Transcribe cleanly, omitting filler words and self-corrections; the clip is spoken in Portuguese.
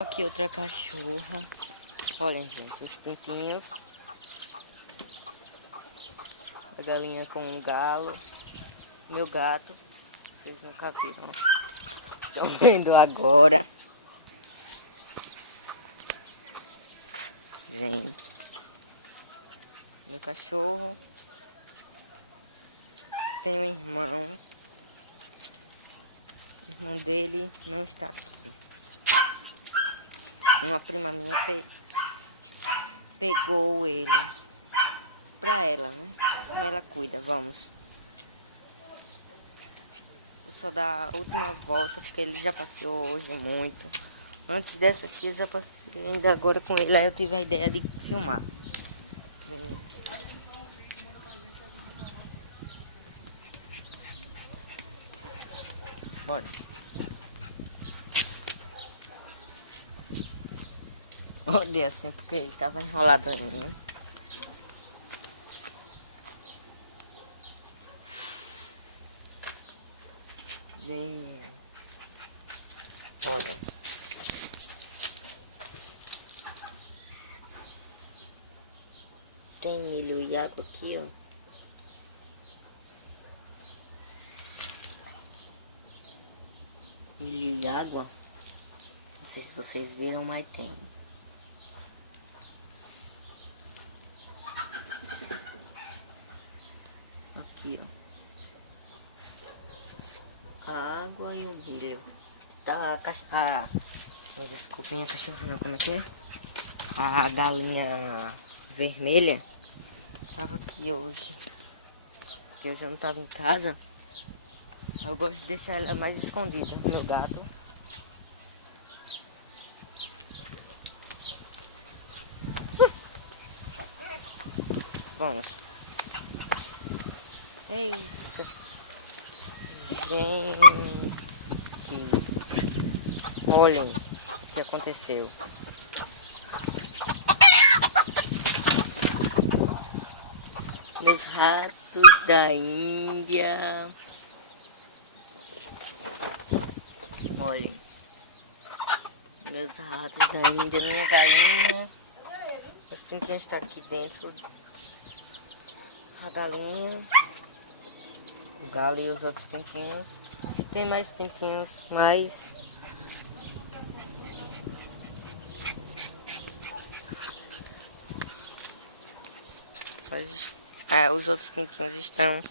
Aqui outra cachorra. Olhem, gente, os pintinhos. A galinha com um galo. Meu gato. Vocês nunca viram. Estão vendo agora. Gente. Um cachorro. Um dele não está. Uma prima minha pegou ele pra ela, né? Como ela cuida, vamos. Só dar a última volta, porque ele já passeou hoje muito. Antes dessa aqui eu já passei ainda agora com ele, aí eu tive a ideia de filmar. Bora. Olha assim, porque ele tava enrolado ali, né? Vem. Olha. Tem milho e água aqui, ó. Milho e água. Não sei se vocês viram, mas tem. Aqui, ó. A água e o milho. Tá a cachorra. Desculpem a cachorra, não, como é que é? A galinha vermelha tava aqui hoje. Porque hoje eu não tava em casa. Eu gosto de deixar ela mais escondida. Meu gato. Vamos. Eita. Gente. Olhem o que aconteceu. Meus ratos da Índia. Olhem. Meus ratos da Índia, minha galinha. Os pintinhos estão aqui dentro. A galinha. O galo e os outros pintinhos. Tem mais pintinhos, mas... os outros pintinhos estão